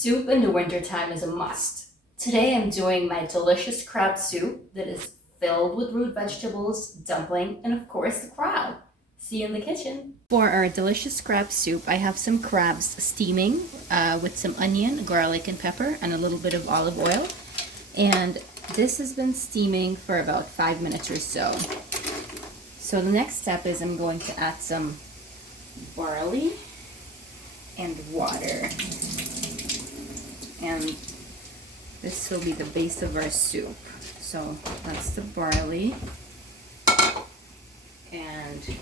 Soup in the wintertime is a must. Today I'm doing my delicious crab soup that is filled with root vegetables, dumpling, and of course the crab. See you in the kitchen. For our delicious crab soup, I have some crabs steaming with some onion, garlic, and pepper, and a little bit of olive oil. And this has been steaming for about 5 minutes or so. So the next step is I'm going to add some barley and water. And this will be the base of our soup. So that's the barley. And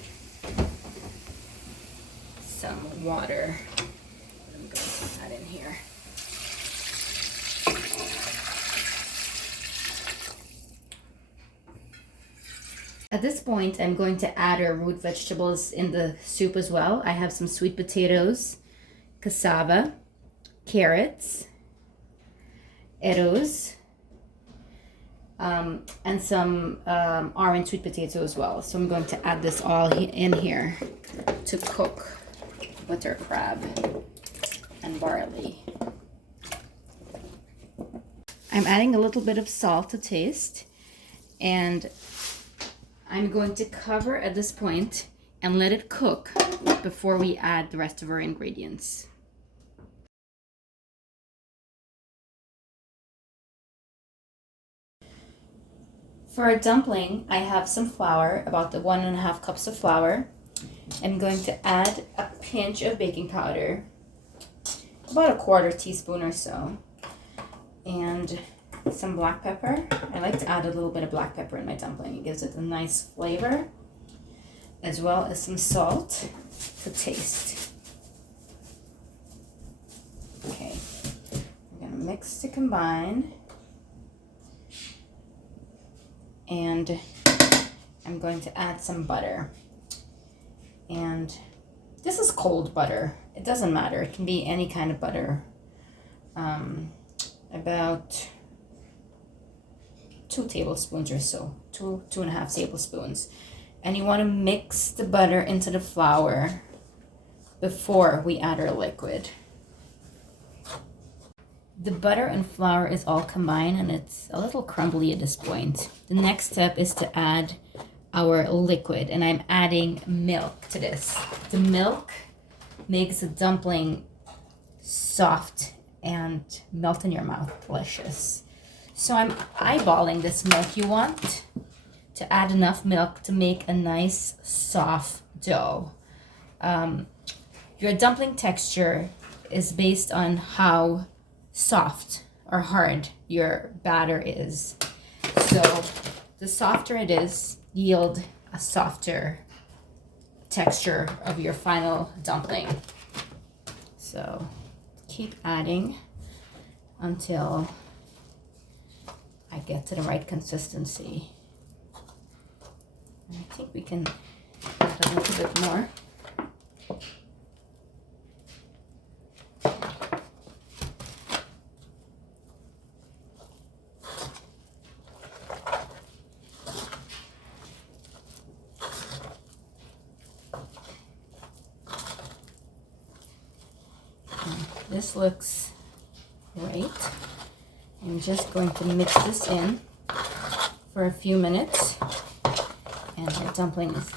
some water I'm going to add in here. At this point, I'm going to add our root vegetables in the soup as well. I have some sweet potatoes, cassava, carrots, Eddoes, and some orange sweet potato as well. So I'm going to add this all in here to cook with our crab and barley. I'm adding a little bit of salt to taste, and I'm going to cover at this point and let it cook before we add the rest of our ingredients. For our dumpling, I have some flour, about the 1.5 cups of flour. I'm going to add a pinch of baking powder, about a 1/4 teaspoon or so, and some black pepper. I like to add a little bit of black pepper in my dumpling. It gives it a nice flavor, as well as some salt to taste. Okay, we're gonna mix to combine. And I'm going to add some butter. And this is cold butter. It doesn't matter. It can be any kind of butter. About 2 tablespoons or so. 2.5 tablespoons. And you want to mix the butter into the flour before we add our liquid. The butter and flour is all combined and it's a little crumbly at this point. The next step is to add our liquid, and I'm adding milk to this. The milk makes the dumpling soft and melt in your mouth, delicious. So I'm eyeballing this milk. You want to add enough milk to make a nice soft dough. Your dumpling texture is based on how soft or hard your batter is. So the softer it is, yield a softer texture of your final dumpling. So keep adding until I get to the right consistency. I think we can add a little bit more. This looks great. I'm just going to mix this in for a few minutes and our dumpling is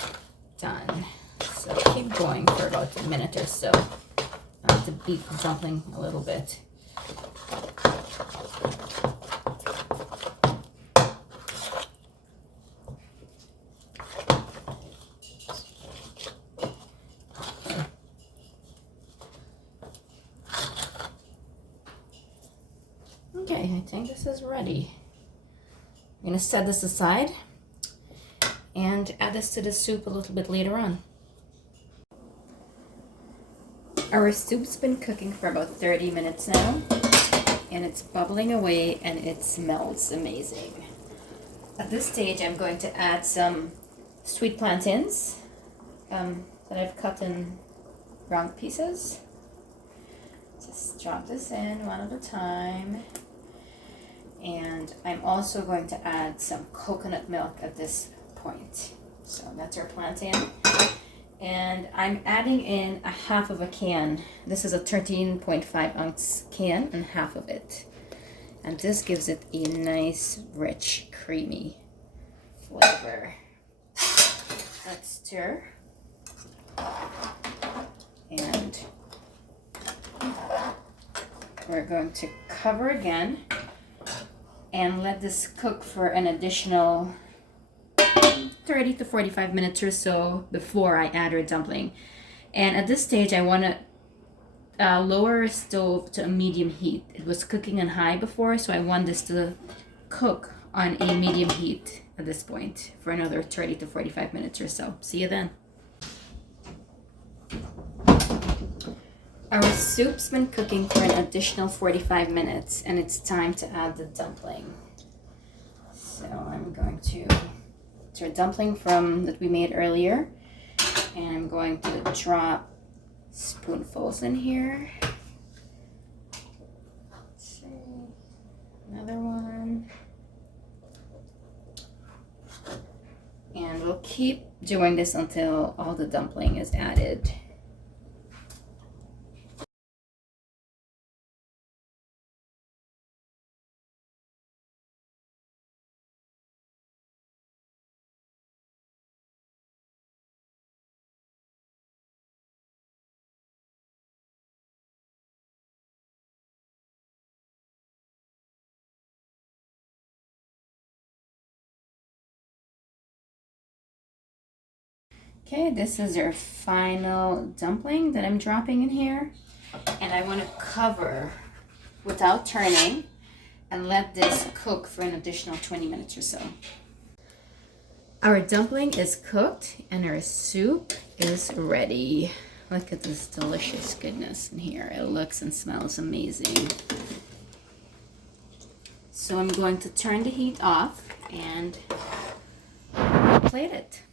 done. So keep going for about a minute or so to beat the dumpling a little bit. Okay, I think this is ready. I'm going to set this aside and add this to the soup a little bit later on. Our soup's been cooking for about 30 minutes now, and it's bubbling away and it smells amazing. At this stage, I'm going to add some sweet plantains that I've cut in round pieces. Just drop this in one at a time. And I'm also going to add some coconut milk at this point. So that's our plantain. And I'm adding in a half of a can. This is a 13.5 ounce can and half of it. And this gives it a nice, rich, creamy flavor. Let's stir. And we're going to cover again and let this cook for an additional 30 to 45 minutes or so before I add our dumpling. And at this stage, I want to lower stove to a medium heat. It was cooking on high before, so I want this to cook on a medium heat at this point for another 30 to 45 minutes or so. See you then. Our soup's been cooking for an additional 45 minutes, and it's time to add the dumpling. So I'm going to our dumpling from that we made earlier, and I'm going to drop spoonfuls in here. Let's see, another one, and we'll keep doing this until all the dumpling is added. Okay, this is our final dumpling that I'm dropping in here. And I want to cover without turning and let this cook for an additional 20 minutes or so. Our dumpling is cooked and our soup is ready. Look at this delicious goodness in here. It looks and smells amazing. So I'm going to turn the heat off and plate it.